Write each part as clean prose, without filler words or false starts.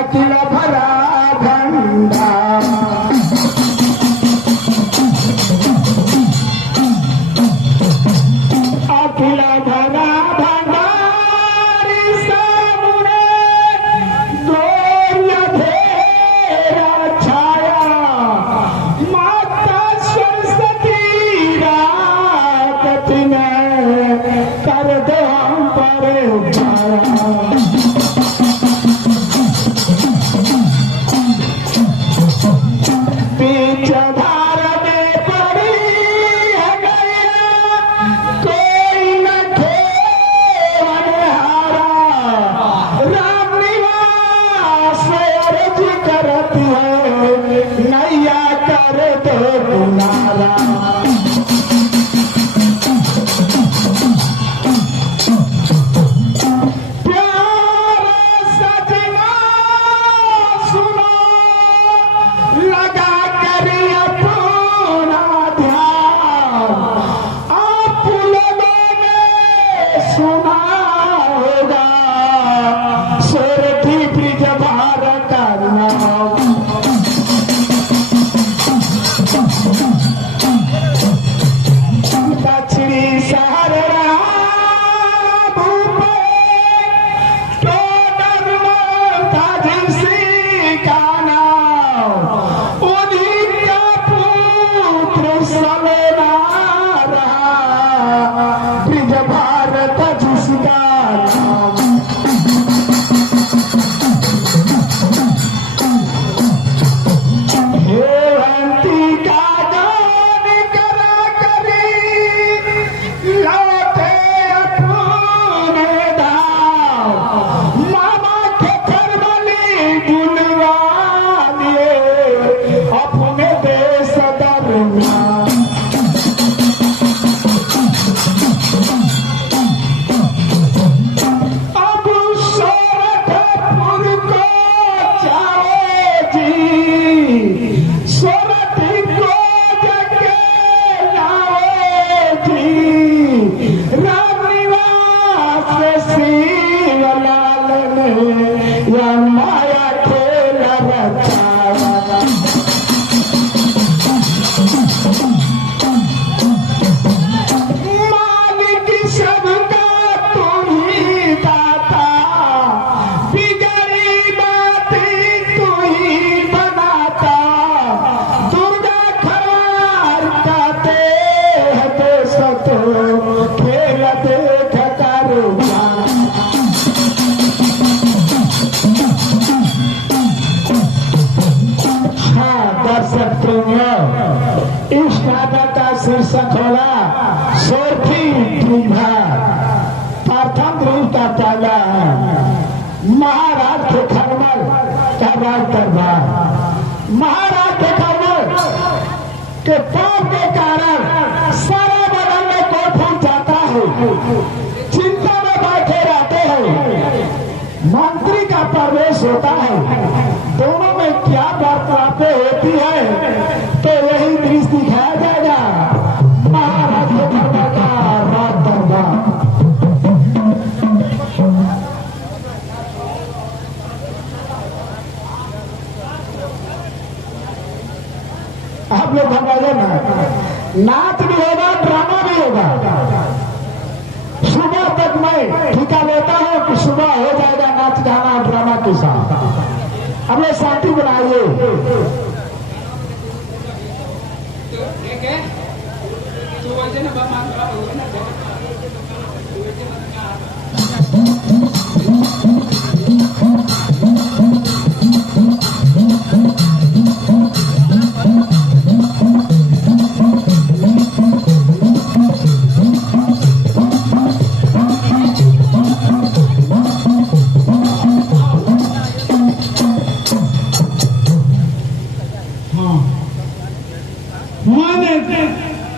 अखिल भरा भंडार अखिल भरा भंडार सामुने दोर्य धेरा छाया माता सरस्वती रात में कर दो हम पर उपाया नैया कर दो किनारा प्यारा सजना सुनो लगा कर अपना ध्यान आप लोगों ने सुना होगा सोरठी ब्रिज भारत का नाम दक्षिणी शहर का नाम उन्हीं का पुत्र सलेना रहा ब्रिज भारत जिसका नाम माया खेल मालिक सबका तू ही दाता बिगड़ी बात तू ही बनाता दुर्गा खरार करते है सतो खेल देख करो दर्शक प्रेमियों इस नाटक का शीर्षक होगा सोरठी ब्रिंभा प्रथम रूप का पहला है महाराज के खरमल का राज दरबार महाराज के खरमल के पाप के कारण सारा बदल में कोट फूट जाता है चिंता में बैठे रहते हैं मंत्री का प्रवेश होता है दोनों में क्या वार्तालापें होती है तो यही दृश्य दिखाया जाएगा महाराज के दरबार का राज दरबार आप लोग समझे ना नाच भी होगा ड्रामा भी होगा सुबह तक मैं ठिका लेता हूँ कि सुबह हो जाएगा नाच गाना ड्रामा के साथ हमें साथी बनाइए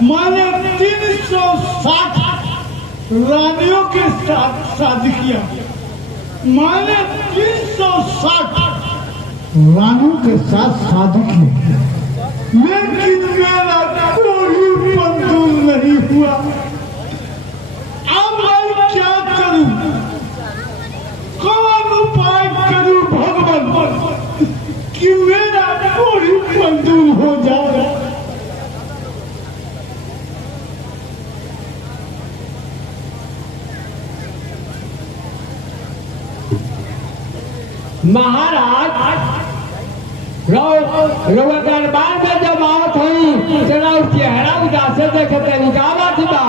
मैंने 360 रानियों के साथ शादी किया। मैंने 360 रानियों के साथ शादी की, लेकिन मेरा कोई मंजूर नहीं हुआ। अब मैं क्या करूं, कौन उपाय करूं भगवान? महाराज रउआ दरबार में जब आवत हुई तेरा चेहरा उदास देखे तरीका बात बा।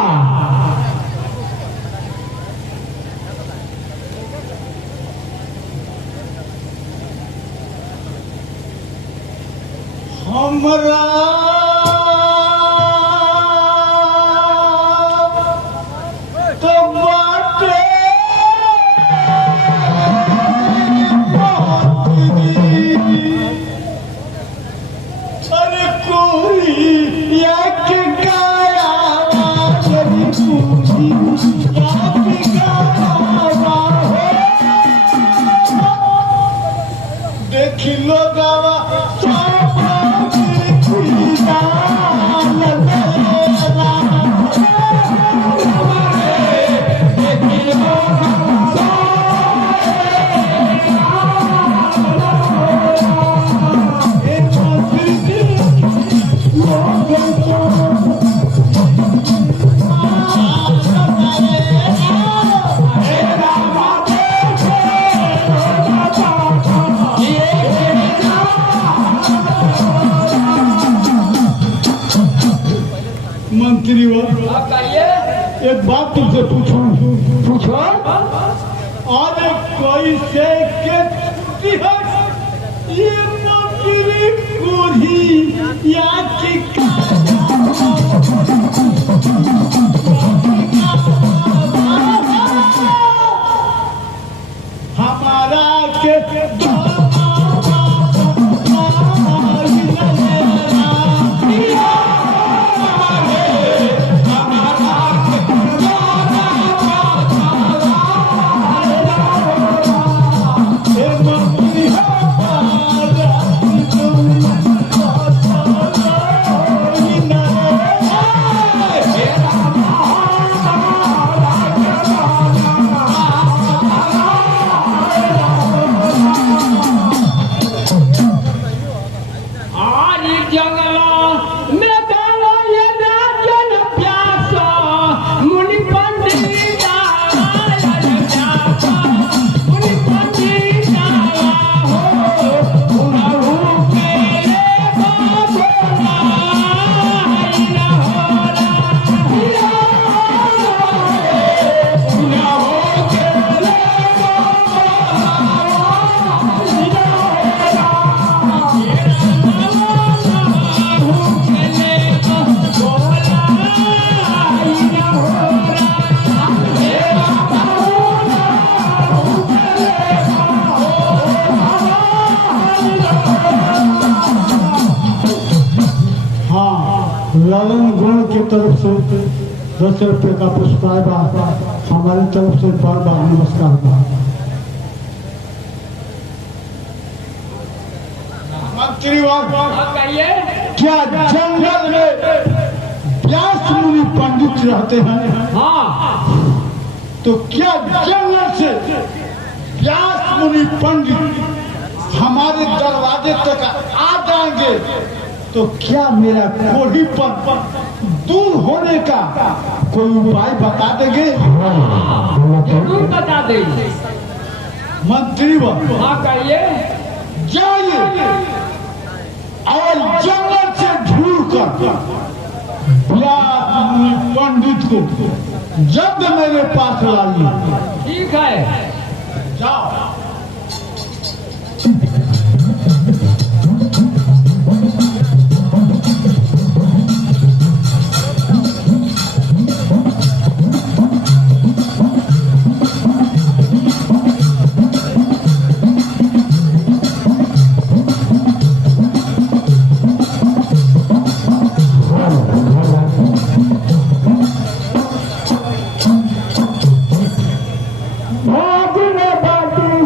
हमरा तो बाटे अरे कोई याक गाया तेरी पूरी याक गावा हो देख लो गावा मंत्री एक बात तुमसे पूछो अरे कोई से के छुट्टी है ये मंत्री बूढ़ी या की हमारा के ललन गुण की तरफ से 10 रुपये का पुरस्कार बा हमारी तरफ से बार बार नमस्कार बा। मंत्री क्या जंगल में व्यास मुनि पंडित रहते हैं? हाँ। तो क्या जंगल से व्यास मुनि पंडित हमारे दरवाजे तक आ जाएंगे तो क्या मेरा कोढ़ीपन दूर होने का कोई उपाय बता देंगे? जरूर बता देंगे मंत्री हाँ कहिए। जाइए और जंगल से ढूंढ कर पंडित को जल्द मेरे पास लाइए। ठीक है जाओ। भाग में बाटी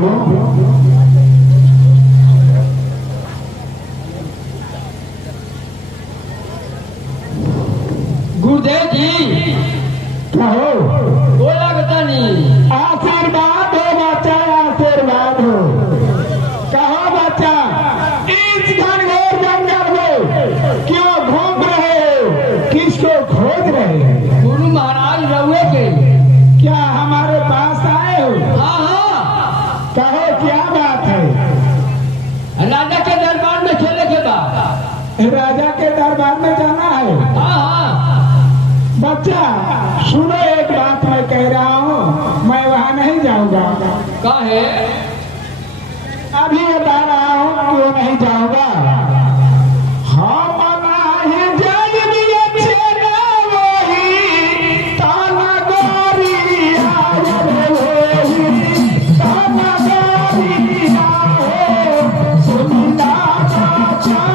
बोलो। गुरुदेव जी कहो। बोला बता नहीं। आशीर्वाद हो बच्चा, आशीर्वाद हो। कहो बच्चा, इस घनघोर जंगल में क्यों घूम रहे हो, किसको खोज रहे हो? गुरु महाराज रहुए के क्या हमारे पास आए हो? हाँ हाँ कहो क्या बात है? राजा के दरबार में चले के बाद। राजा के दरबार में जाना है? हाँ हाँ बच्चा सुनो, एक बात मैं कह रहा हूँ, मैं वहाँ नहीं जाऊंगा। काहे? अभी बता रहा हूँ क्यों नहीं जाऊंगा। हम नहीं जग दिए छेना वही, ताना गोरी आए वही, ताना गोरी आए, सुनना चाचिया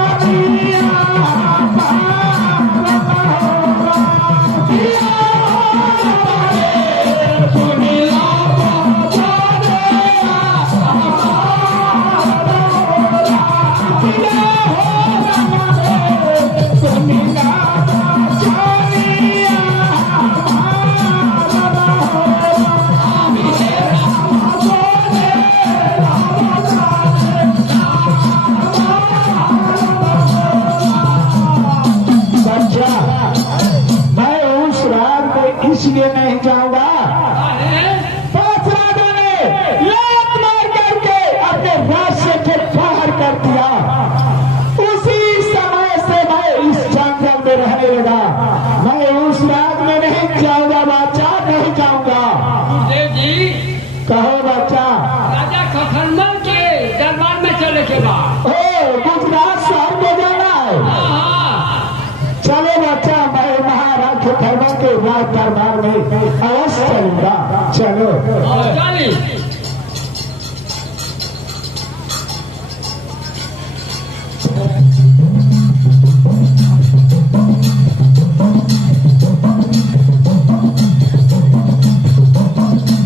इसलिए नहीं जाऊंगा। पांच राजा ने लात मार करके अपने राज्य से बाहर कर दिया। उसी समय से मैं इस जंगल में रहने लगा। मैं उस राज में नहीं जाऊंगा बच्चा, नहीं जाऊंगा। गुरुदेव जी कहो बच्चा। राजा खखनमल के दरबार में चले के बाद। ओ गुजरात शहर में जाना है? हाँ हाँ चलो बच्चा, मैं महाराज खखनमल के राज दरबार में अवश्य चलूंगा। चलो चली।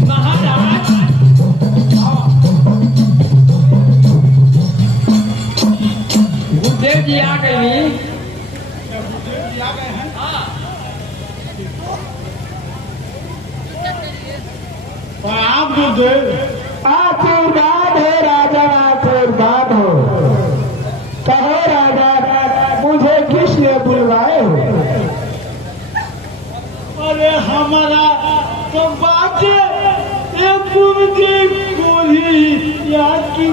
महाराज गुरुदेव जी आ गई। प्रणाम गुरुदेव। आशीर्वाद हो राजा, आशीर्वाद हो। कहो राजा, मुझे किसने बुलवाए हो? अरे हमारा तो बाटे एक गुरुदेव को ही याद की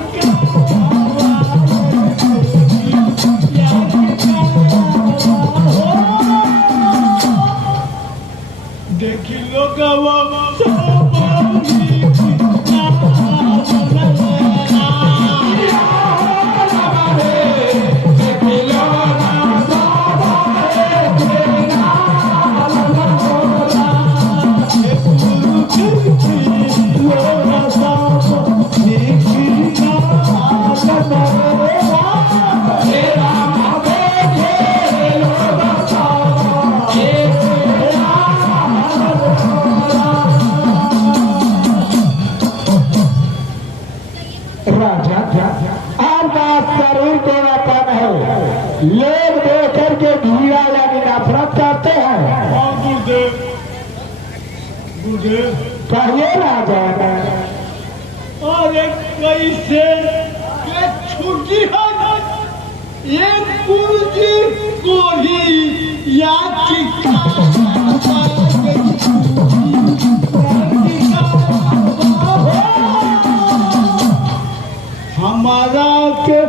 देखी लोग लोग देख करके घृणा यानी नफरत करते हैं। गुरुदेव गुरुदेव कहिए राजा। अरे कैसे ये छुट्टी है, एक गुरु जी को ही याद की हमारा के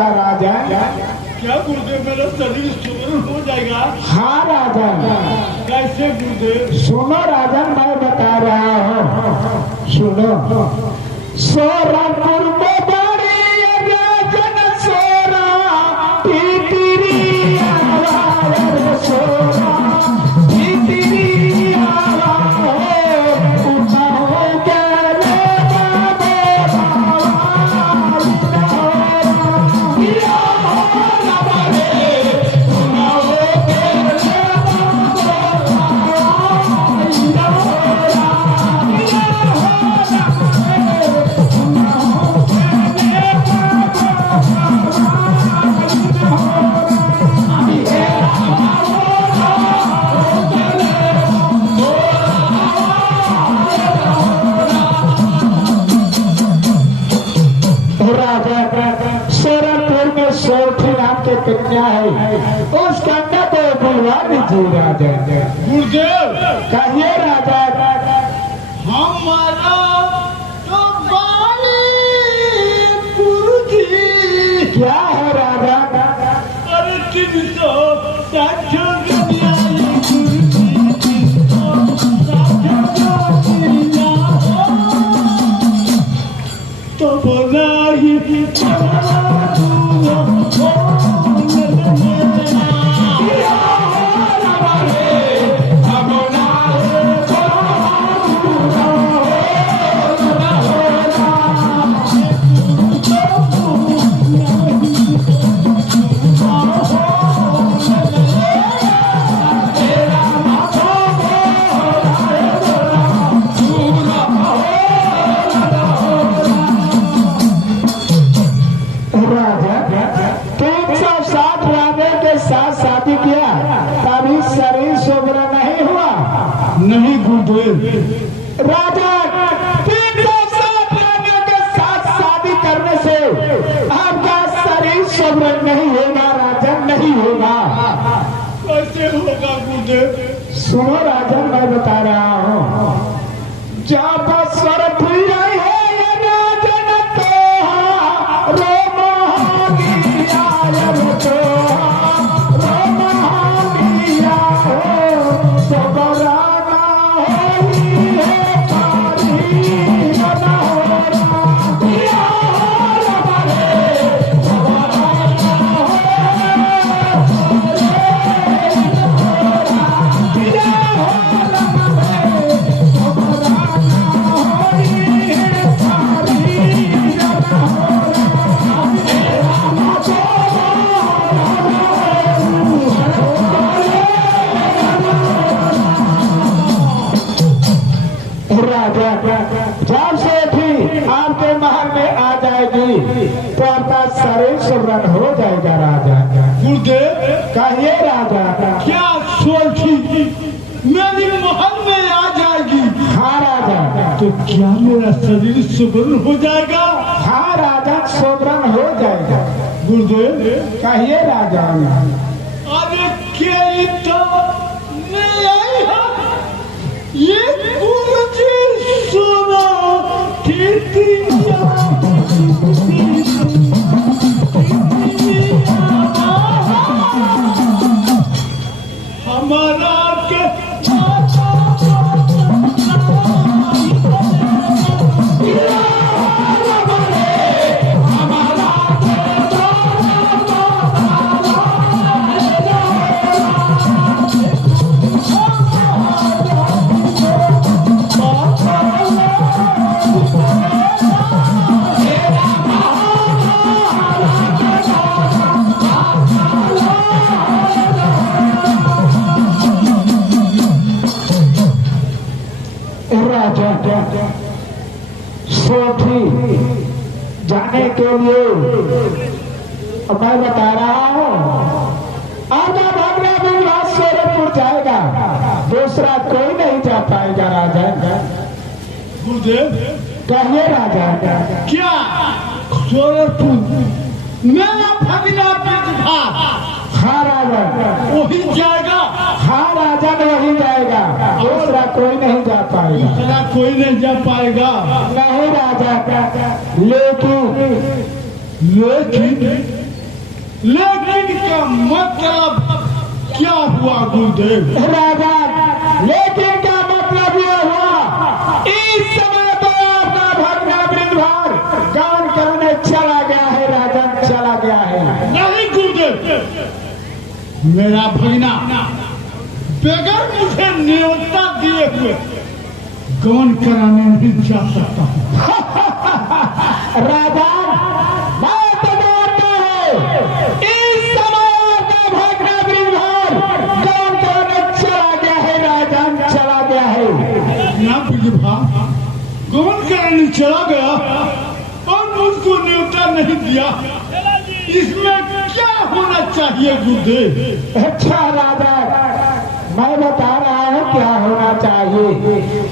राजा। क्या गुरुदेव मेरा शरीर सुदृढ़ हो जाएगा? हाँ राजा। कैसे कैसे गुरुदेव? सुनो राजन, मैं बता रहा हूँ, सुनो। सोरपुर में बड़ी राजन सोरा टीटिरी आवाज़ सोरा टीटिरी आवाज़ उठाओ गले कन्या है, उस कन्या को बुलवा दीजिए राजा। गुरुदेव कहिए राजा। हमारा तो बाली गुरुजी। क्या है राजा? अरे 360 तो बोला ही नहीं गुरुदेव। राजा 360 राजा के साथ शादी करने से आपका शरीर सुवर्ण नहीं होगा राजा, नहीं होगा। कैसे होगा गुरुदेव? सुनो राजा, मैं बता रहा हूँ। जब स्वर प्रिय है राजन तो रोमोगिया तो रोमोगिया जब से भी आपके महल में आ जाएगी तो आपका शरीर सुवर्ण हो जाएगा राजा। गुरुदेव कहिए राजा। क्या सोची मेरी महल में आ जाएगी? हाँ राजा। तो क्या मेरा शरीर सुवर्ण हो जाएगा? हाँ राजा, सुवर्ण हो जाएगा। गुरुदेव कहिए राजा। अरे के तो नहीं आई है ये गुरुजी सुनो हमारा के सोठी जाने के लिए मैं बता रहा हूँ, आधा भागना विवाह सोरठपुर जाएगा, दूसरा कोई नहीं जा पाएगा राजा। गुरुदेव कहिए राजा। क्या सोरठपुर मेरा भगना था? हाँ राजा, वही जाएगा। हाँ राजा, वही जाएगा, दूसरा कोई नहीं जा पाएगा। दूसरा कोई नहीं जा पाएगा। नहीं राजा, लेकिन लेकिन का मतलब क्या हुआ गुरुदेव? राजा लेकिन क्या मतलब ये हुआ, इस समय तो आपका भगना वृंदभार गान करने चला गया है, राजन चला गया है। नहीं गुरुदेव, मेरा भगना बगैर मुझे न्योता दिए हुए गान कराने नहीं जा सकता। राजा मैं तो जानता हूं, इस समय आपका भगना वृंदभार गान करने चला गया है, राजन चला गया है। ना बुझभा गान कराने चला गया और मुझको न्योता नहीं दिया, इसमें क्या होना चाहिए गुरुदेव? अच्छा राजा, मैं बता रहा हूँ क्या होना चाहिए।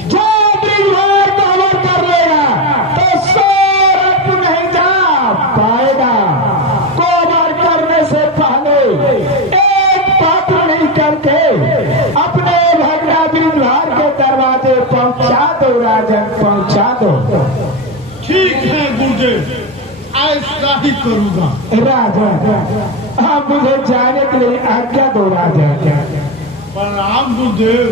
जो वृंदभार कवर कर लेगा तो सोरठ नहीं जा पाएगा। कवर करने से पहले एक पात्र नहीं करके अपने भगना वृंदभार के दरवाजे पहुंचा दो, राजन पहुंचा दो। ठीक है गुरुदेव, ऐसा ही करूँगा। राजा आप मुझे जाने के लिए आज्ञा दो राजा। प्रणाम गुरुदेव।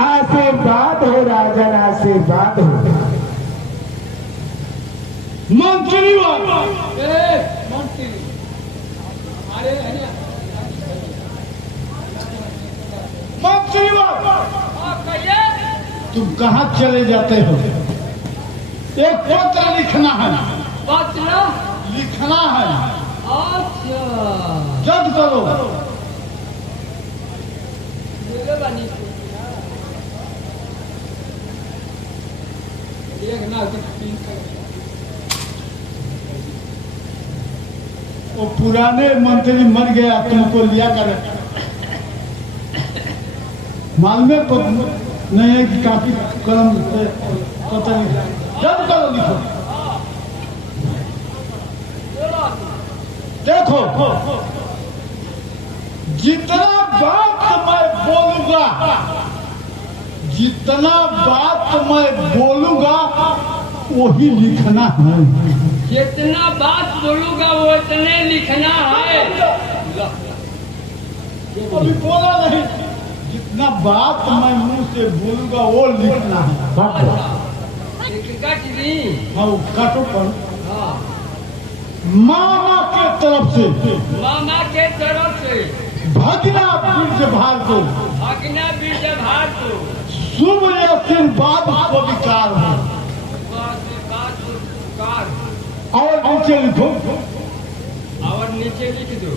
आशीर्वाद हो राजन, आशीर्वाद हो। मंत्री मंत्री तुम कहाँ चले जाते हो? एक पत्र लिखना है। पत्र लिखना है, अच्छा जल्द करो। वो पुराने मंत्री मर गया, तुमको लिया कर मालूम नहीं है कि काफी कलम से पता नहीं। जब करो लिखो। देखो जितना बात मैं बोलूंगा, जितना बात मैं बोलूंगा वही लिखना है। जितना बात बोलूंगा वो इतने लिखना है। अभी बोला नहीं, जितना बात मैं मुंह से बोलूंगा वो लिखना है। कट दी। हाँ काटो पर। हाँ। मामा के तरफ से, मामा के तरफ से भगना वृंदभार को, भगना वृंदभार को शुभ आशीर्वाद स्वीकार हो। और नीचे लिखो। और नीचे लिख दो।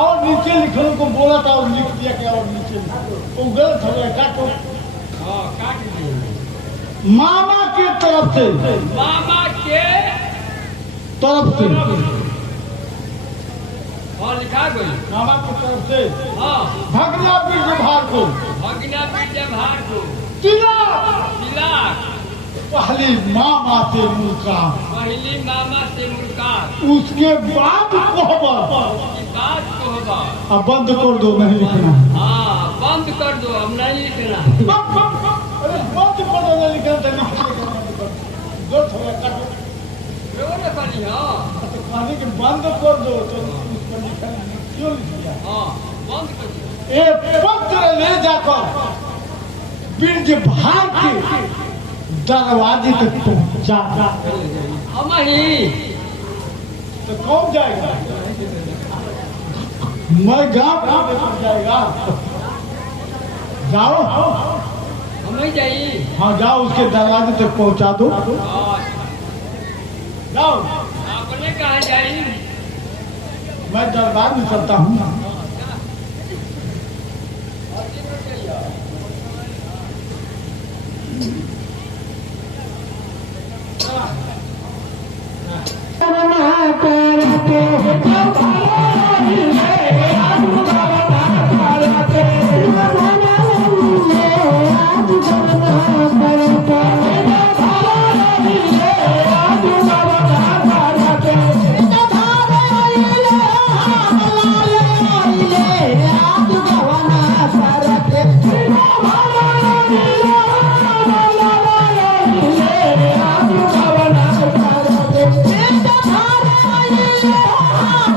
और नीचे लिखने को बोला था और लिख दिया क्या? और नीचे लिखो, वो गलत हो गया, काटो। हाँ काट दिए। मामा के तरफ से, मामा के तरफ से, हाँ लिखा गई। मामा की तरफ से हाँ भगना वृंदभार को, भगना वृंदभार को तिलक पहली मामा से मुलाकात, पहली मामा से मुलाकात, उसके बाद कोहबर। उसकी बात को होगा। अब बंद कर दो, नहीं लिखना। हाँ बंद कर दो, अब नहीं लिखना। अरे बंद कर दो, नहीं लिखना। गलत हो गया, काटो। हाँ पानी के बंद कर दो तो उसको लिखना क्यों लिख दिया? हाँ बंद कर दो। एक पत्र ले जाकर वृंदभार के दरवाजे तक पहुंचा। हम ही तो कौन जाएगा? मैं गाँव में जाएगा। जाओ, हम ही जाइए। हाँ जाओ, उसके दरवाजे तक पहुंचा दो। जाओ। आपने कहा जाइए? मैं दरबार में चलता हूँ। Yeah.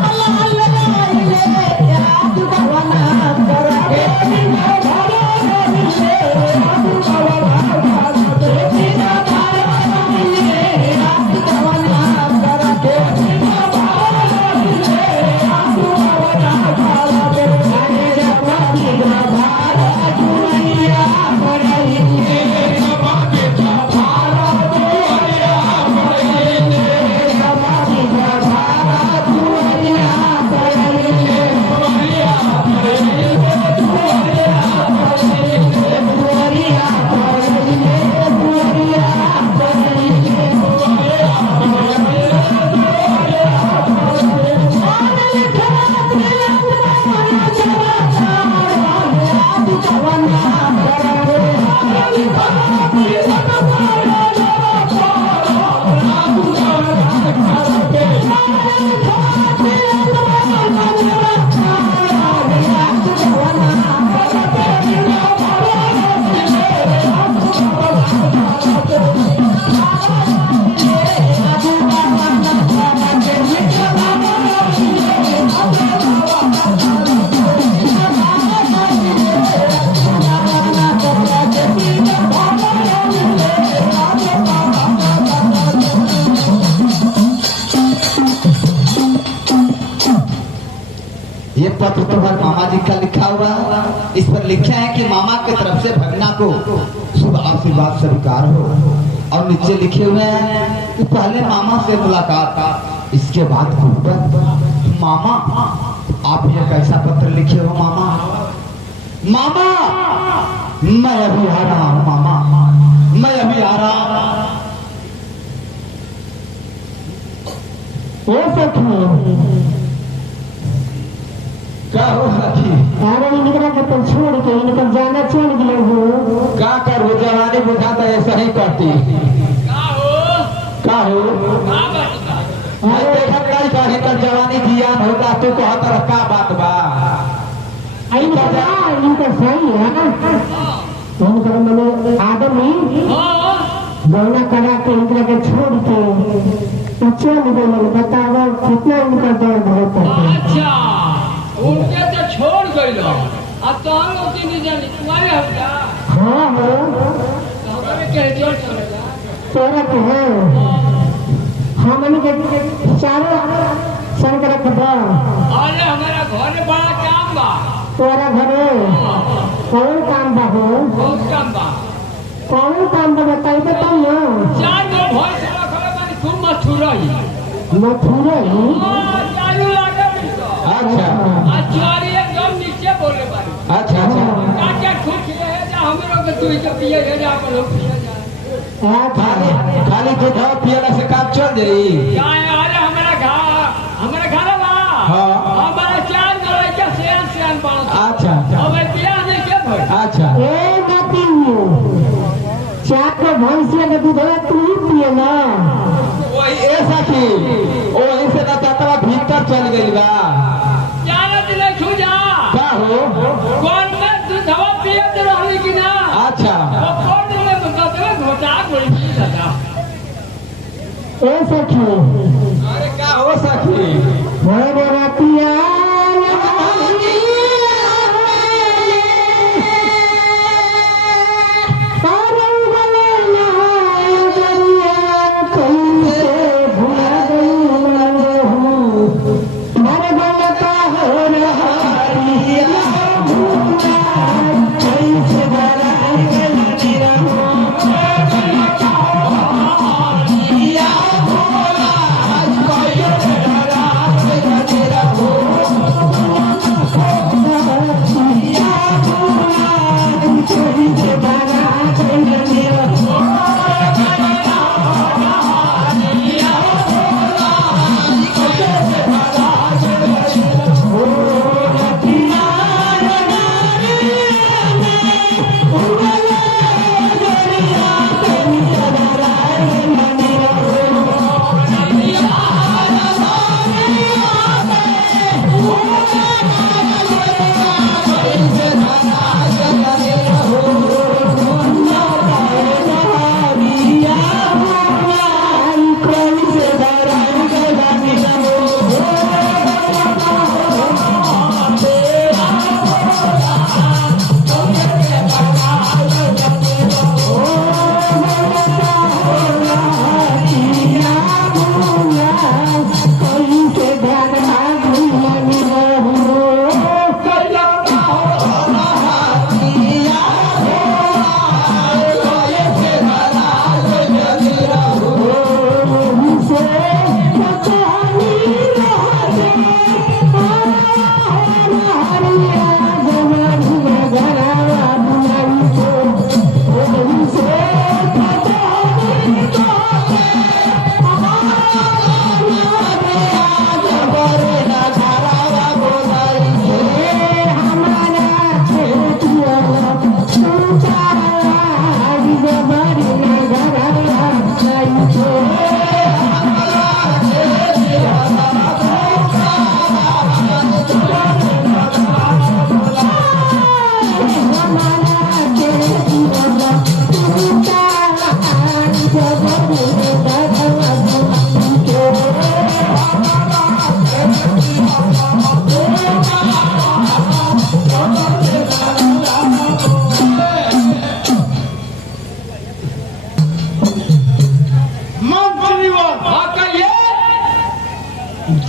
पत्र तुम्हारे मामा जी का लिखा हुआ है। इस पर लिखा है कि मामा की तरफ से भगना को शुभ आशीर्वाद स्वीकार हो। और नीचे लिखे हुए हैं कि पहले मामा से मुलाकात, इसके बाद गुरुवर। मामा आप ये कैसा पत्र लिखे हो मामा? मामा मैं अभी आ रहा हूँ मामा, मैं अभी आ रहा हूँ। वो सखी का हो सखी? अरे इनकरा के तो छोड़ के इनका जाना चल गए हो। का कर हो जवानी बुझाता ऐसा ही करती। का हो मैं देखत नहीं कहीं तर जवानी जियान होता तू कहत रह का बात बा। इनका सही है इनका मैंने आदमी गौना करा के इनकरा के छोड़ के चल गए। बताओ कितना इनका दर्द होता है। अच्छा उनके तो छोड़ गई अब तो हम लोग की नहीं जानी तुम्हारे हफ्ता हाँ हो हमारे कह जोर चलेगा तोरा के है हमन के चारों शंकर खबा। अरे हमारा घर में बड़ा काम बा। तोरा घरे कौन काम बा हो? बहुत काम बा। कौन काम बा बताई तो तुम ना। चार गो भैंस रखले बानी खूब मथुरई मथुरई चालू लागे अच्छा अचारी एकदम नीचे बोले बानी। अच्छा अच्छा काटे ठुक रहे जा हम लोग के तू के पिए है जा अपन लोग पिए जा। खाली खाली दूध पियला से काम चल जाई। क्या अरे हमारा घर बा। हाँ। हमारा चार गो लड़का सियान बा। अच्छा अच्छा अब बियाह नहीं के भई। अच्छा ए गति चार को भैंसिया के दूध तू ही पिए ना। वही ए सखी वही से ना ततवा भीतर चल गई बा। जाना दिले छुजा का हो? कौन में दूधवा पियत रहली कि ना। अच्छा वो कौन में बतावे घोटा गोली पी लगा। ए सखी अरे का हो सखी? भोर रातिया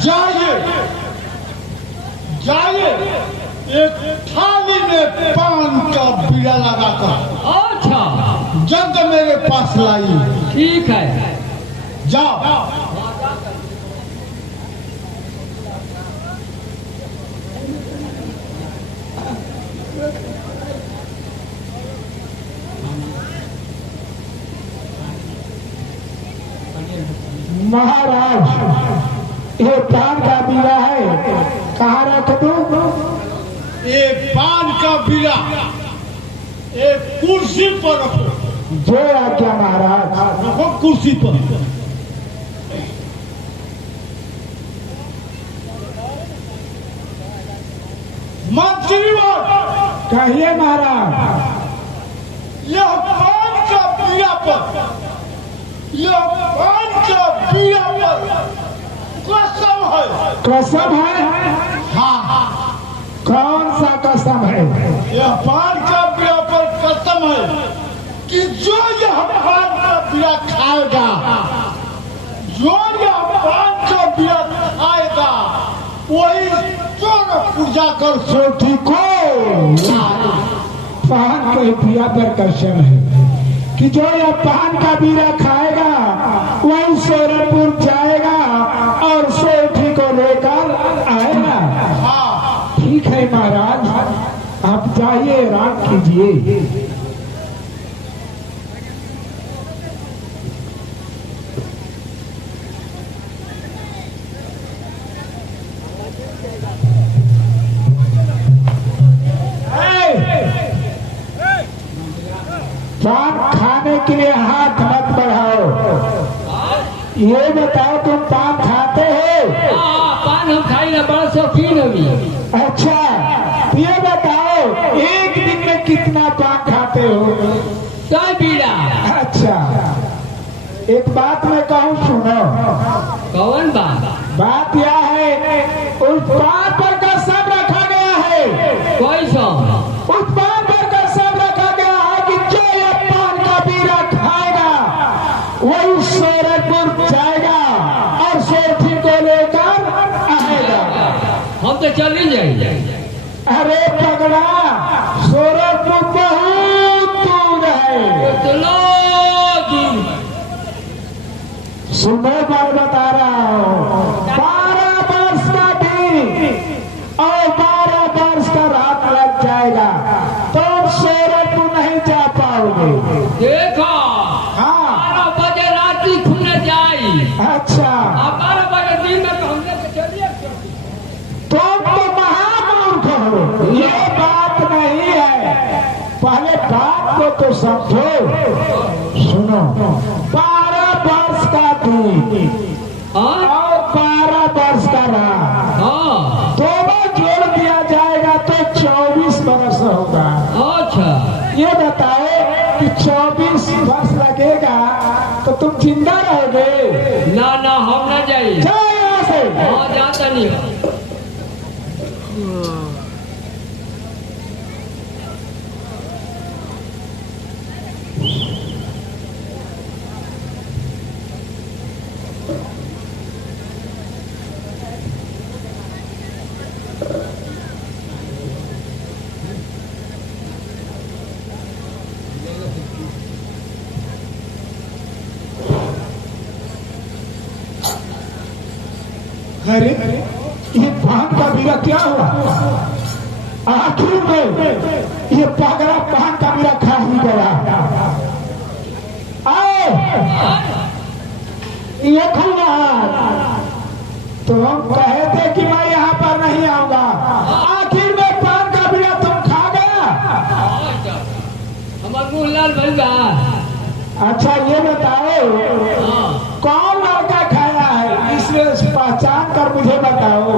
जाइए जाइए एक थाली में पान का बीड़ा लगाकर अच्छा जग मेरे पास लाई। ठीक है। जाओ। महाराज ये पान का बीड़ा है, कहाँ रख दूं? ये पान का बीड़ा एक कुर्सी पर रखो। जो आज्ञा महाराज। रखो कुर्सी पर। मंत्री कहिए महाराज। यह पान का बीड़ा पर, यह पान का बीड़ा पर कसम है। कसम है? हाँ, कौन सा कसम है? यह पान का बीड़ा पर कसम है कि जो यह पान का बीड़ा खाएगा, जो यह पान का बीड़ा खाएगा, वही चोर पूजा कर सोठी को पान के बीड़ा पर कसम है कि जो यह पान का बीड़ा खाएगा वही सोरपुर जाएगा और सोठी को लेकर आएगा। हाँ, ठीक है महाराज, आप जाइए, राम कीजिए। पान खाने के लिए हाथ मत बढ़ाओ। ये बताओ तुम पान खाते हो? पान हम खाई ना, बड़ा शौकीन अभी। अच्छा, ये बताओ एक दिन में कितना पान खाते हो? 100 बीड़ा। अच्छा, एक बात मैं कहूँ, सुनो। कौन बात? बात यह है, उस पान पर कसम रखा गया है। कोई सौ उस पान पर कसम रखा गया है कि जो यह पान का बीड़ा खाएगा वही सोरठपुर जाएगा और सोरठी को लेकर आएगा। हम तो चल ही जाएंगे। अरे पगड़ा, सोरठपुर बहुत दूर है। चलो दूर। सुनो, मैं बता रहा हूँ, 12 वर्ष का दिन और 12 वर्ष का रात लग जाएगा, तुम सोरठपुर नहीं जा पाओगे। देखो, हाँ। 12 बजे रात ही खुलने जाई। अच्छा, अब 12 बजे दिन में तो हमने तो चलिए। तुम तो महामूर्ख हो, ये बात नहीं है। पहले बात को तो समझो। सुनो, 12 वर्ष का दिन हाँ और 12 वर्ष का रात हाँ। दोनों जोड़ दिया जाएगा तो 24 वर्ष होगा। अच्छा, ये बताओ कि 24 वर्ष लगेगा तो तुम जिंदा रहोगे? ना ना, हम ना जाइए। जाओ यहाँ से। हाँ, जाता नहीं। अरे ये पान का बीड़ा क्या हुआ? आखिर में ये पागला पान का बीड़ा खा ही गया। आओ, ये खुला। तुम कहे थे कि मैं यहाँ पर नहीं आऊंगा, आखिर में पान का बीड़ा तुम खा गया। हमार मुँह लाल भइल बा। अच्छा, ये बताओ कौन लड़का खाया है, इसलिए पहचान कर मुझे बताओ।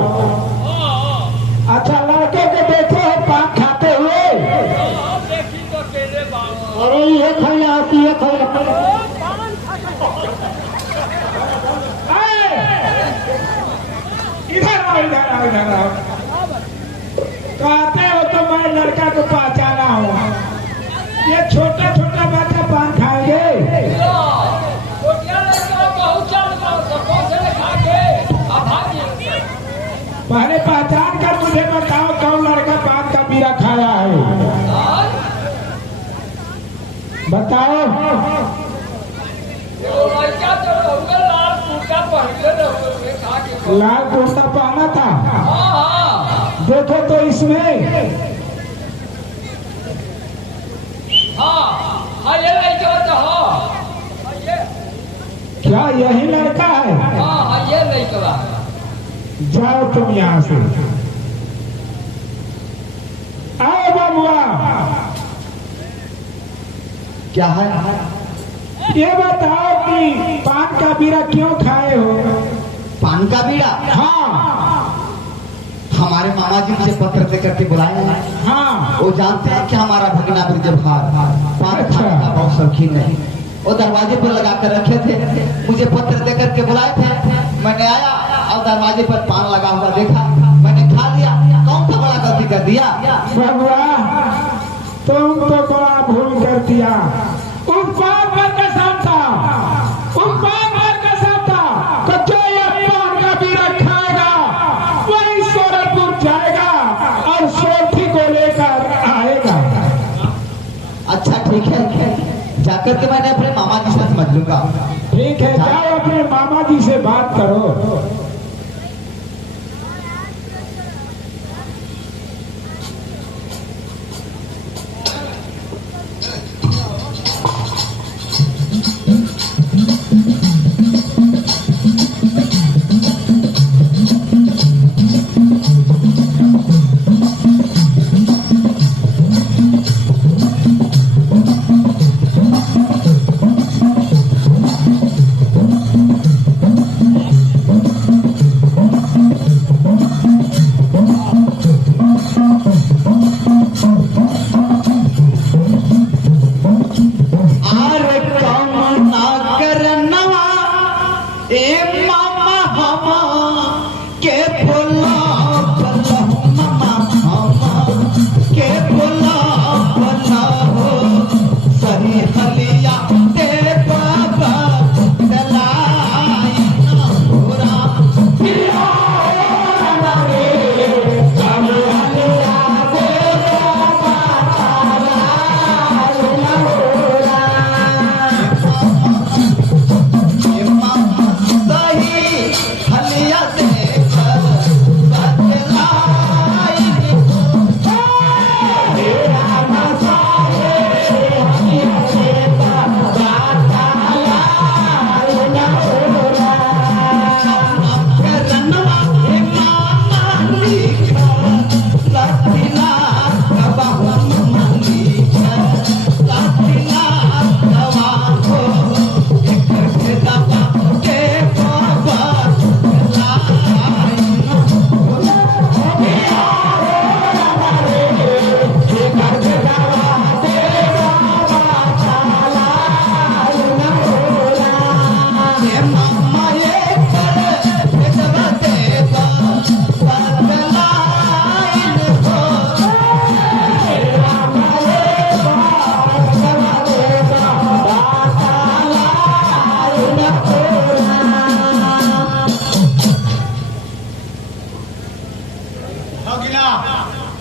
अच्छा, लड़के को देखे हो पान खाते हुए? देखी तो केले बाबू। अरे ये खाया, ये खाया। इधर आओ, इधर आओ, इधर आओ। कहते हो तो मैं लड़का को पहचाना हूँ। ये छोटा छोटा बच्चा पान खाएंगे? पहले पहचान कर मुझे से बताओ कौन लड़का पान का बीड़ा खाया है? बताओ। लड़का तो होगा लाल कुर्ता पहनले रहोगे कहा के लाल कुर्ता पहना था। हाँ देखो तो इसमें हाँ ये लड़का तो हाँ ये क्या यही लड़का है? हाँ ये लड़का जाओ तुम यहाँ से। आओ बाबुआ, क्या है? ये बताओ कि पान का बीड़ा क्यों खाए हो? पान का बीड़ा? हाँ हमारे मामा जी मुझे पत्र दे करके बुलाए हैं। हाँ। वो जानते हैं कि हमारा भगना ब्रजभार पान खाने का बहुत शौकीन है। वो दरवाजे पर लगा कर रखे थे, मुझे पत्र दे करके बुलाए थे। मैंने आया और दरवाजे पर पान लगा हुआ देखा, मैंने खा लिया। कौन सा बड़ा गलती कर दिया? बाबुआ तुम तो बड़ा भूल कर दिया। उस पान पर कसम था, उस पान पर कसम था कि जो ये पान का बीड़ा खाएगा वही सोरठपुर जाएगा और सोठी को लेकर आएगा। अच्छा ठीक है, जाकर के मैंने अपने मामा जी से समझ लूंगा। ठीक है, जाओ अपने मामा जी से बात करो।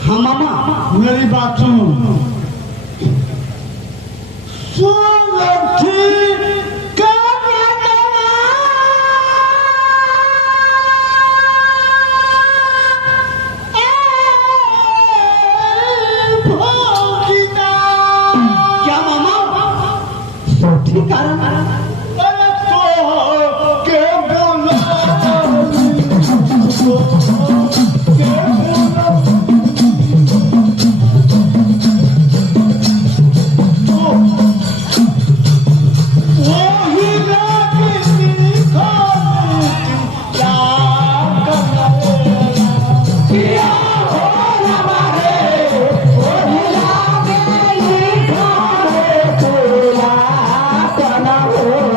हाँ मामा, मेरी बात सुनो। सोरठी का भोगिना। क्या मामा? सोठी कारण? अरे तो के बोला हो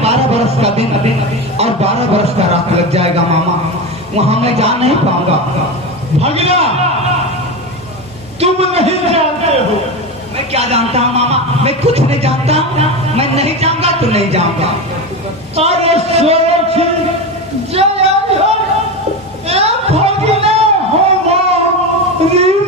में 12 बरस का दिन और 12 बरस का रात लग जाएगा मामा। वहां मैं जा नहीं पाऊंगा। भगना तुम नहीं जानते हो। मैं क्या जानता हूँ मामा? मैं कुछ नहीं जानता। मैं नहीं जाऊंगा तो नहीं जाऊंगा। अरे सोची जय ए भगना हो री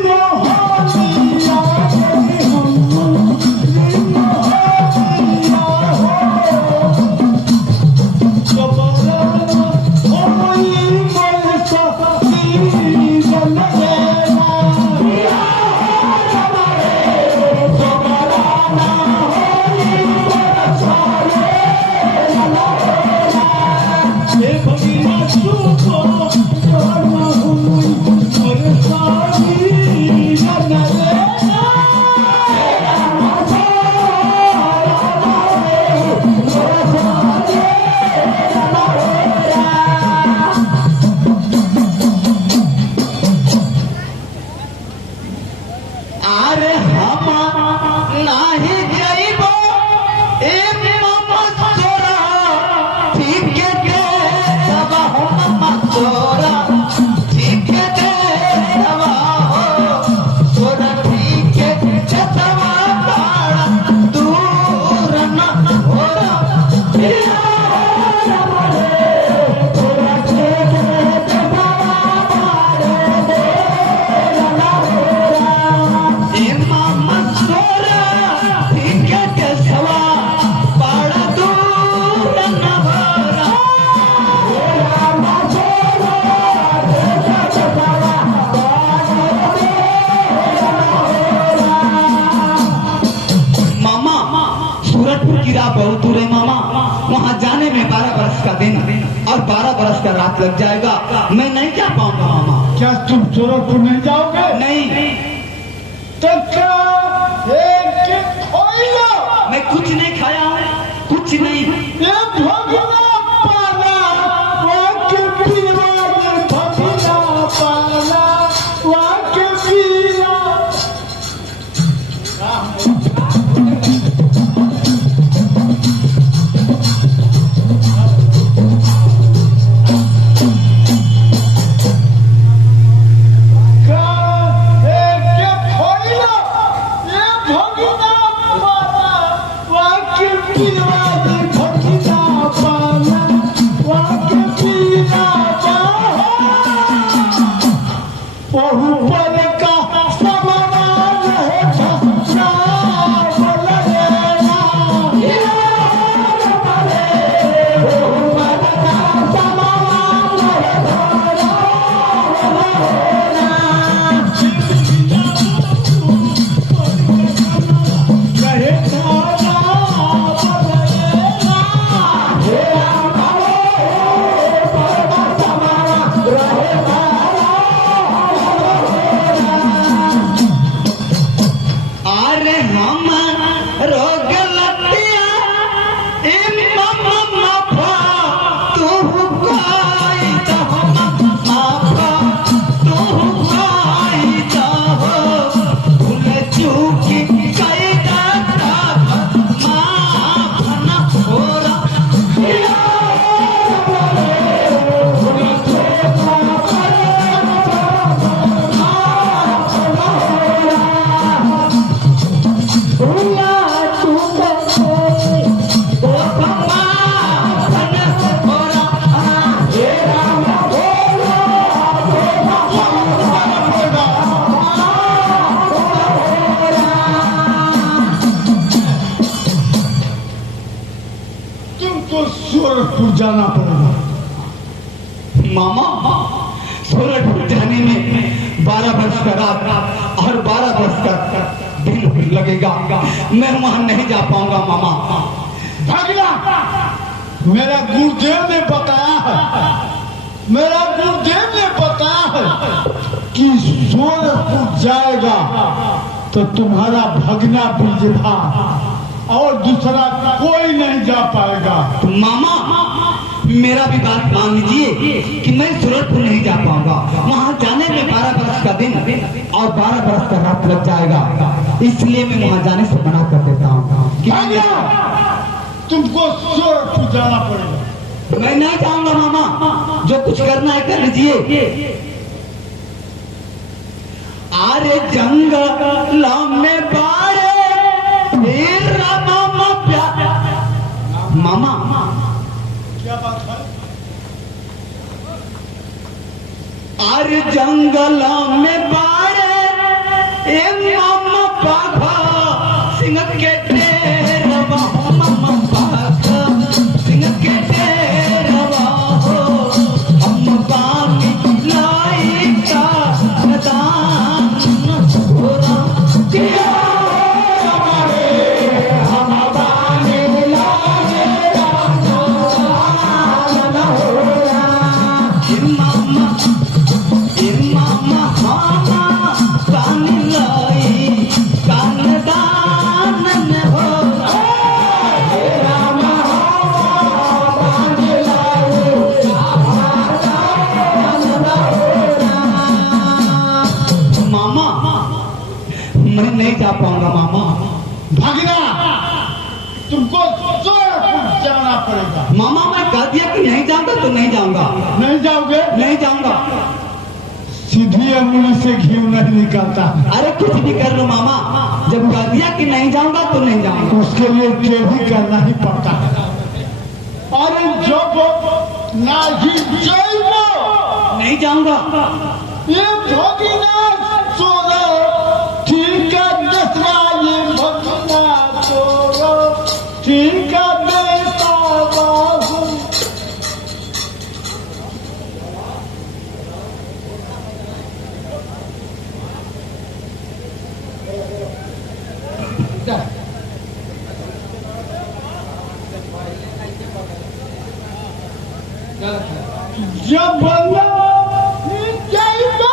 मोहनिया बहुत दूर है मामा। वहाँ जाने में 12 बरस का दिन और 12 बरस का रात लग जाएगा। मैं नहीं जा पाऊंगा मामा। क्या तुम सूरजपुर नहीं जाओगे? नहीं। तो क्या मैं कुछ नहीं खाया हूँ, कुछ नहीं। सूरजपुर जाना पड़ेगा मामा। सूरजपुर जाने में 12 वर्ष का रात और 12 वर्ष का दिन लगेगा। मैं वहां नहीं जा पाऊंगा मामा। भगना मेरा गुरुदेव ने बताया है, मेरा गुरुदेव ने बताया है कि सूरजपुर जाएगा तो तुम्हारा भगना बिरजभा और दूसरा कोई नहीं जा पाएगा। मामा मेरा भी बात मान लीजिए कि मैं सूरजपुर नहीं जा पाऊंगा। वहाँ जाने में 12 बरस का दिन और 12 बरस का रात लग जाएगा। इसलिए मैं वहाँ जाने से मना कर देता हूँ। तुमको सोरठपुर जाना पड़ेगा। मैं नहीं जाऊंगा मामा, जो कुछ करना है कर लीजिए। अरे जंगल में बारे मामा प्यार मामा क्या बात है? अरे जंगल में बारे मामा बाघा सिंह के डेरवा मामा बाघा सिंह के डेरवा हो हम पानी लाई का दान होरा दिया नहीं जा पाऊंगा मामा। भागना, तुमको सोरठपुर जाना पड़ेगा। मामा मैं कह दिया कि नहीं जाऊंगा तो नहीं जाऊंगा। नहीं जाओगे? नहीं जाऊंगा। सीधी अंगुली से घी नहीं निकलता। अरे कुछ भी कर लो मामा, जब कह दिया कि नहीं जाऊंगा तो नहीं जाऊंगा। उसके लिए ये भी करना ही पड़ता है। और जब नाही जाइबो नहीं जाऊंगा। ये भगिना सोरो ठीक है दसरा, ये भगिना सोरो ठीक है बेटा बाबू। जब बंदा जाइबो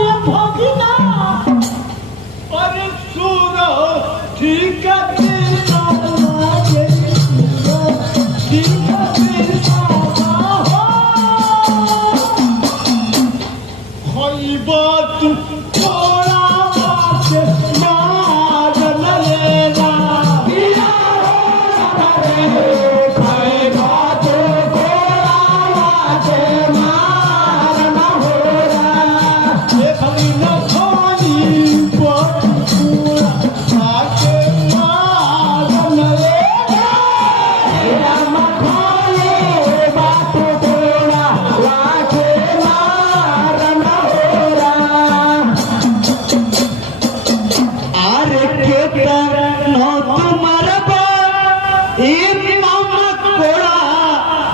ये भगिना और सुनो ठीक है बेटा लागे ठीक है बेटा हो होई बात थोड़ा बात मार लेना दिया रे खाए बात थोड़ा बात मार ना होरा ये भगिना सोनी बात पूरा आके मार लेना राम खोले बात थोड़ा आके मार ना होरा। अरे के नो तुम्हार मामा कोड़ा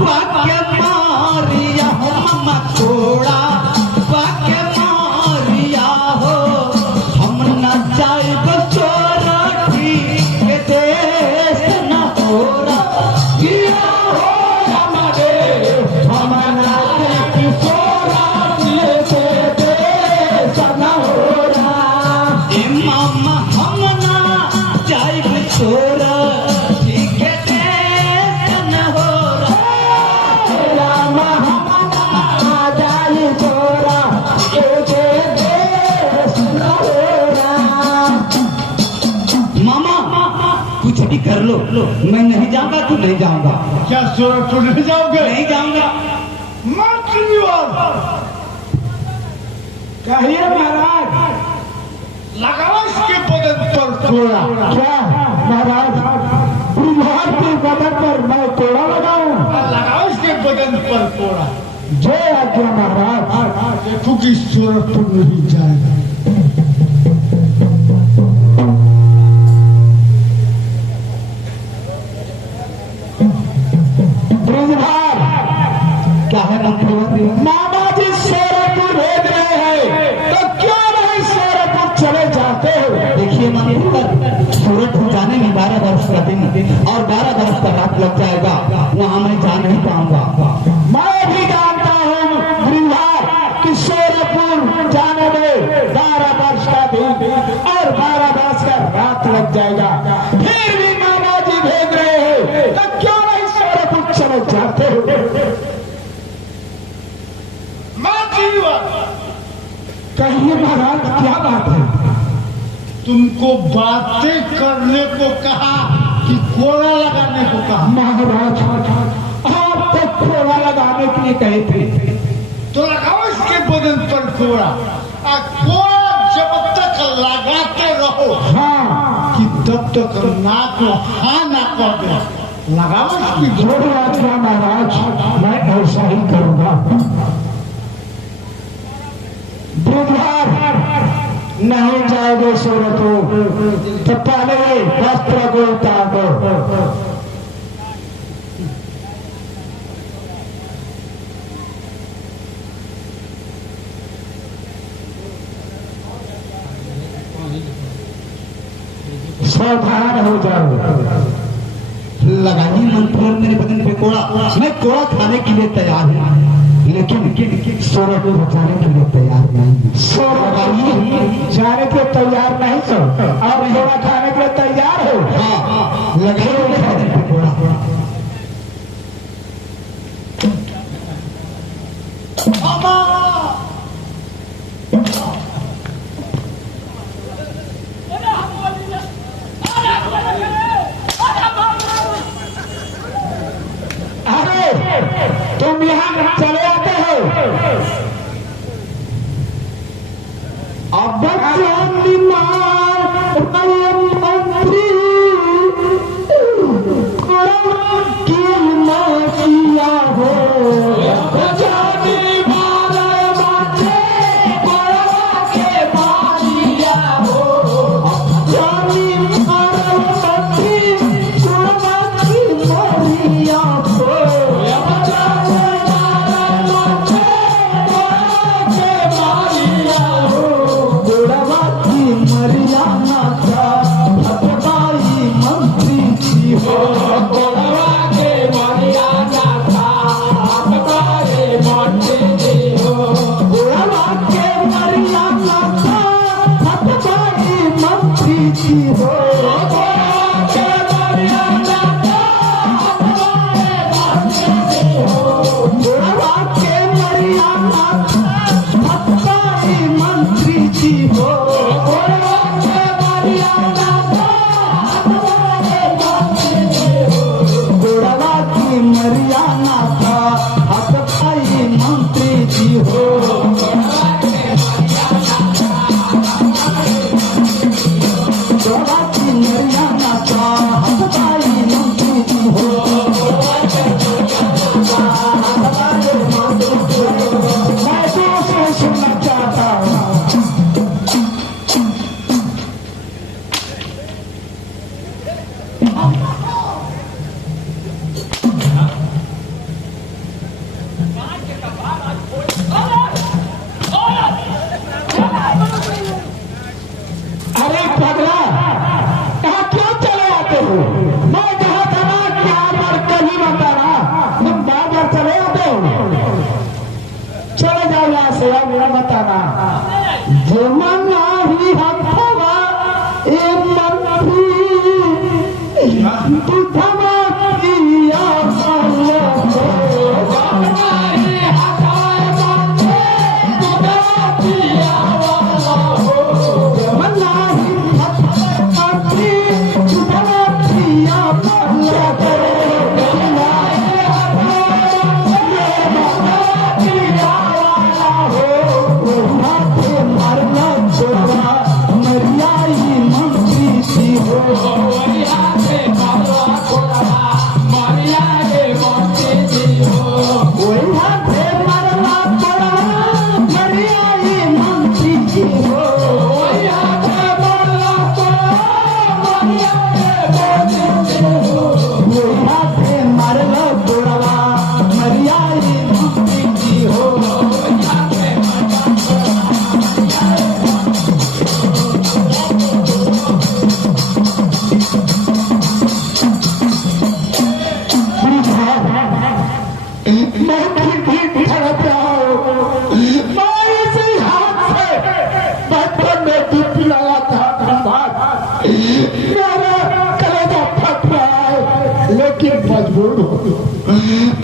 पाके मारिया हो मामा कोड़ा पाके मारिया हो हम न जाइब सोरठी के देश न होरा किया हो हमारे हमारा किशोरा लेते देश न हो रहा। ए मामा हम न जाइब सोरठी के देश न होरा राम हमारा जाई तोरा एके देश न हो रहा। मामा कुछ भी कर लो, मैं नहीं जाऊंगा तो नहीं जाऊंगा। क्या सोरठपुर नहीं जाओगे? नहीं जाऊंगा। कहिए महाराज, लगाओ इसके बदन पर कोड़ा। क्या महाराज, बिहार के बदन पर मैं कोड़ा लगाऊं? लगाओ इसके बदन पर कोड़ा। जय आज्ञा महाराज। देखो कि सोरठपुर नहीं जाएगा। ब्रजभार क्या है मंत्री? मामा जी सोरठपुर भेज रहे हैं, तो क्यों नहीं सोरठपुर चले जाते हो? देखिए मंत्री, सूरतपुर जाने में 12 वर्ष का दिन और 12 वर्ष का रात लग जाएगा, वहाँ मैं जा नहीं पाऊंगा। मैं भी जानता हूँ ब्रजभार कि सोरठपुर जाने में 12 वर्ष का दिन और 12 वर्ष का रात लग जाएगा। फिर भी मामा जी भेज रहे हैं, तो क्यों नहीं सोरठपुर चले जाते हो? कहिए महाराज, क्या बात है? तुमको बातें करने को कहा कि कोड़ा लगाने को कहा। महाराज आप तो कोड़ा लगाने के लिए कहे थे, तो लगाओ इसके बदन पर कोड़ा। कोड़ा जब तक लगाते रहो हाँ कि तब तक ना को हाँ ना कर दे, लगाओ इसकी जोड़ी आज्ञा महाराज, मैं ऐसा ही करूंगा। बुधवार नहीं जाओगे सूरत तो पहले वस्त्र को उतार दो। सावधान हो जाओ। लगाइए मंत्री और मेरे बदन पे कोड़ा। मैं कोड़ा खाने के लिए तैयार हूँ, लेकिन सूरज को बचाने के लिए तैयार नहीं। जाने के तैयार नहीं हो और कोड़ा खाने के लिए तैयार हो। हाँ, लगाइए मेरे बदन पे कोड़ा। तुम यहाँ चले आते हो। अब मंत्री की मासिया हो,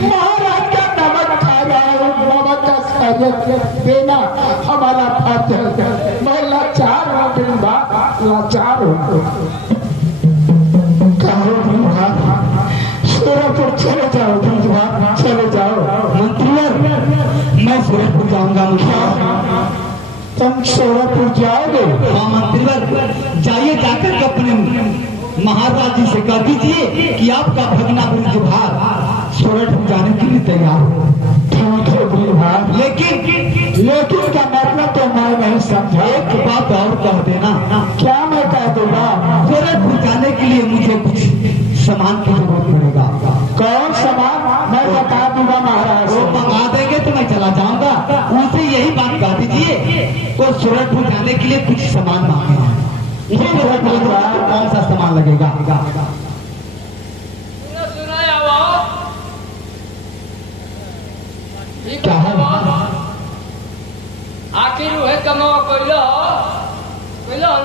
महाराज का नमक खा रहा हूँ, नमक का खैरियत देना हमारा फर्ज है। मैं लाचार हूँ, लाचार हूँ। कहो जाओ ब्रिजभार, चले जाओ। मंत्री मैं सूरजपुर जाऊंगा मुखिया। तुम सूरजपुर जाओगे? हाँ मंत्री जाइए, जाकर के अपने महाराज जी से कह दीजिए कि आपका भगना ब्रिजभार सूरजपुर जाने के लिए तैयार हो। ठीक है ब्रिजभार, लेकिन का मतलब तो मैं नहीं समझा। एक बात और कह देना। क्या मैं कह दूंगा? सूरजपुर जाने के लिए मुझे कुछ सामान की जरूरत पड़ेगा। कौन सामान? मैं बता दूंगा महाराज। वो मंगा देंगे तो मैं चला जाऊंगा। उनसे यही बात कह दीजिए वो सूरजपुर जाने के लिए कुछ सामान मांगे हैं। कौन सा सामान लगेगा? सुना आवाज क्या है? आखिर वह कमा कोयला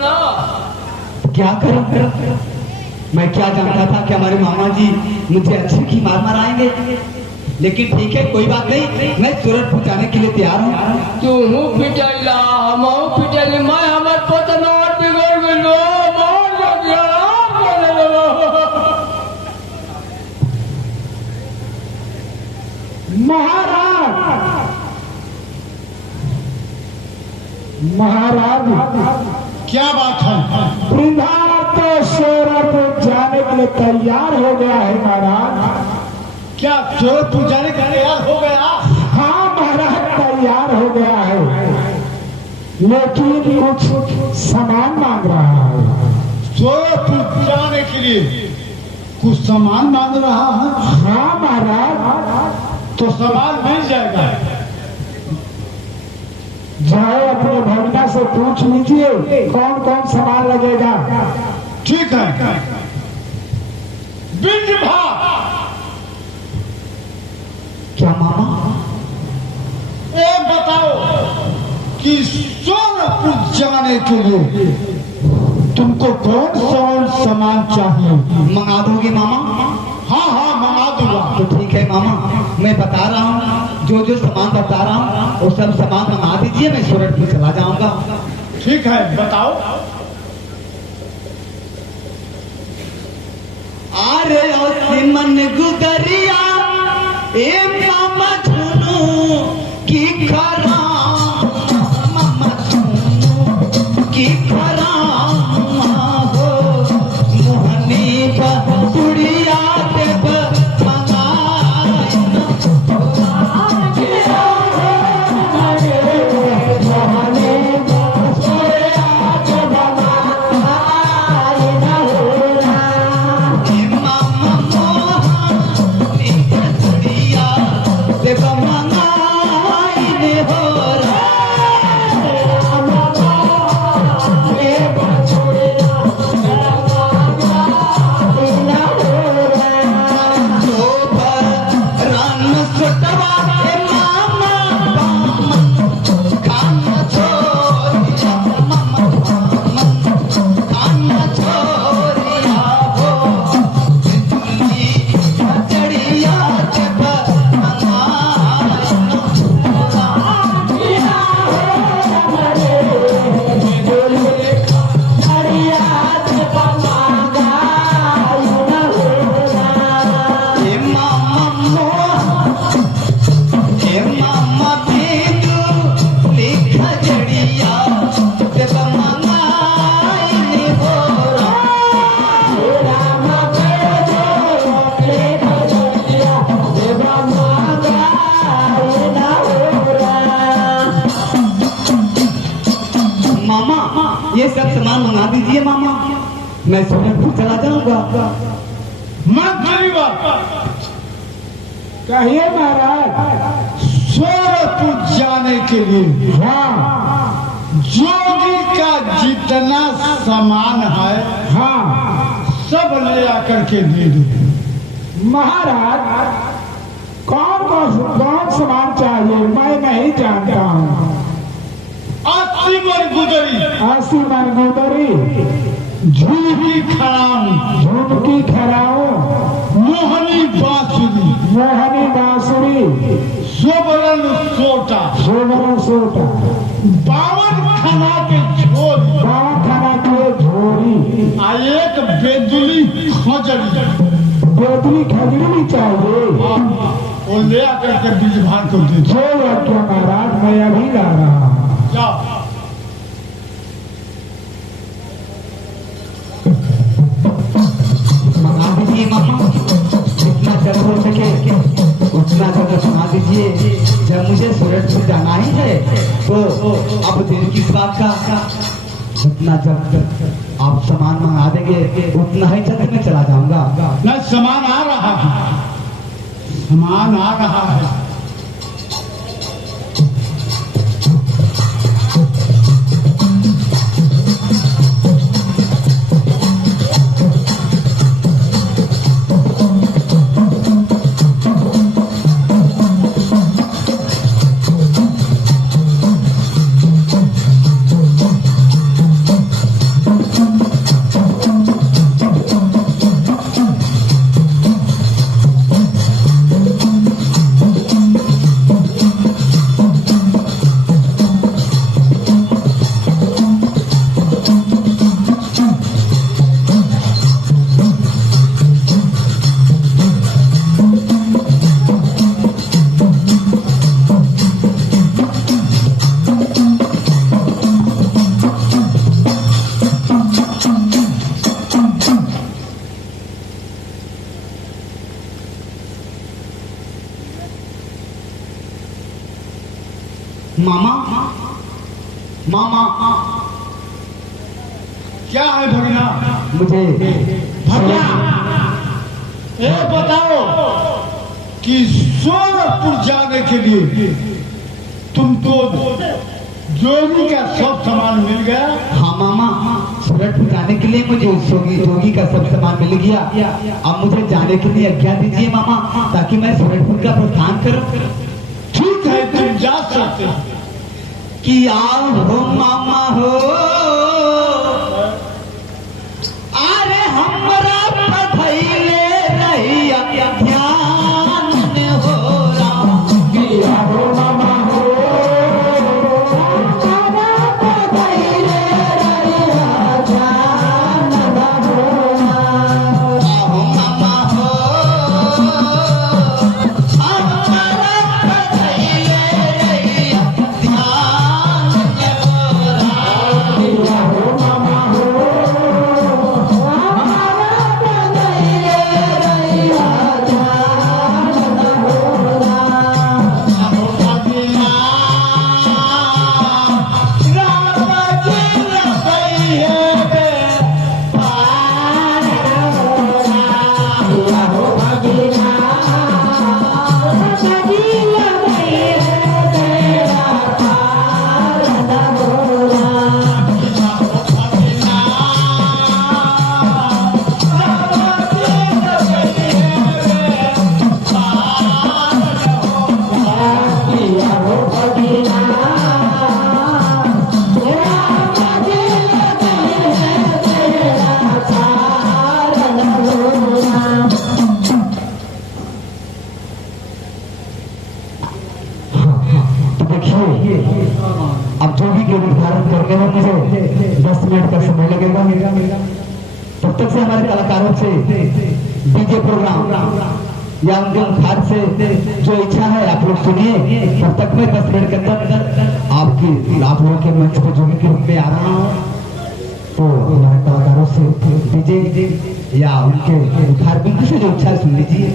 ना क्या करूं? मैं क्या जानता था कि हमारे मामा जी मुझे अच्छे की मार माराएंगे, लेकिन ठीक है कोई बात नहीं, मैं सूरजपुर जाने के लिए तैयार हूँ। तू पिटैला हम पिटैली, मैं हमार पतन और बिगड़ गइलो, मार लग गया महाराज क्या बात है? ब्रिजभार तो सूरजपुर जाने के लिए तैयार हो गया है महाराज। क्या सूरजपुर जाने का तैयार हो गया? हाँ महाराज तैयार हो गया है, लेकिन कुछ सामान मांग रहा है। सूरजपुर जाने के लिए कुछ सामान मांग रहा है? हाँ महाराज, तो सामान मिल जाएगा। जाओ अपने भगना से पूछ लीजिए कौन कौन सामान लगेगा। ठीक है। ब्रिजभार, क्या मामा? ये बताओ कि सूरजपुर जाने के लिए तुमको कौन सामान चाहिए? मंगा दोगे मामा? हाँ हाँ मंगा दूंगा। तो ठीक है मामा, मैं बता रहा हूँ, जो जो सामान बता रहा हूँ वो सब सामान मंगा दीजिए, मैं सूरजपुर चला जाऊंगा। ठीक है बताओ। अरे ओ सिमन गुदरिया ए मामा झुनू की खरा, मामा झुनू की खरा हो, मोहनी बुढ़िया देव ये सब सामान मंगा दीजिए मामा, मैं सूरजपुर चला जाऊंगा। कहिए महाराज। सूरजपुर जाने के लिए हाँ जोगी का जितना सामान है हाँ सब ले आकर के दे दो। महाराज, कौन कौन सामान चाहिए मैं नहीं जानता हूँ। 80 मन गुदरी, 80 मन गुदरी, झुमकी खड़ाऊ, झुमकी खराओ, मोहनी बांसुरी, मोहनी बांसुरी, सोबरन सोटा, सोबरा सोटा, 52 खाना के झोली, बाबा खाना के झोरी, आ एक बेदुली खजरी। बेदुली खजरी भी चाहिए। वो ले आकर के बीजभान को दे दो। जो यज्ञ महाराज मैं अभी ला रहा हूँ। जाओ। मंगा दीजिए मामा, जितना जल्द हो सके उतना जल्द मंगा दीजिए। जब मुझे सूरजपुर जाना ही है तो अब देर किस बात का, जितना जल्द आप सामान मंगा देंगे उतना ही जल्द मैं चला जाऊंगा। न सामान आ रहा है, सामान आ रहा है। मामा मामा क्या है भगना? मुझे भगना ये बताओ कि सोनपुर जाने के लिए तुमको जोगी का सब सामान मिल गया? हाँ मामा, सूरजपुर जाने के लिए मुझे जोगी का सब सामान मिल गया। अब मुझे जाने के लिए आज्ञा दीजिए मामा, ताकि मैं सूरजपुर का प्रस्थान करूं। ठीक है, तुम जा सकते हो। कि आओ हो मामा हो, अरे हमरा पधैले रहिया ध्यान हो राम। कि आओ मामा हो, हमरा पधैले रहिया ध्यान हो राम। आओ मामा हो, हमरा पधैले रहिया ध्यान हो राम। कि आओ मामा हो, अब जो भी निर्धारण करने में मुझे 10 मिनट का समय लगेगा। तब तक से हमारे कलाकारों से डीजे प्रोग्राम या उनके मुखार से जो इच्छा है आप लोग सुनिए। तब तक मैं 10 मिनट के अंदर आप लोगों के मंच पर जो भी के रूप में आ रहा हूँ, तो हमारे कलाकारों से डीजे या उनके मुखार बिंदु से जो इच्छा है सुन लीजिए।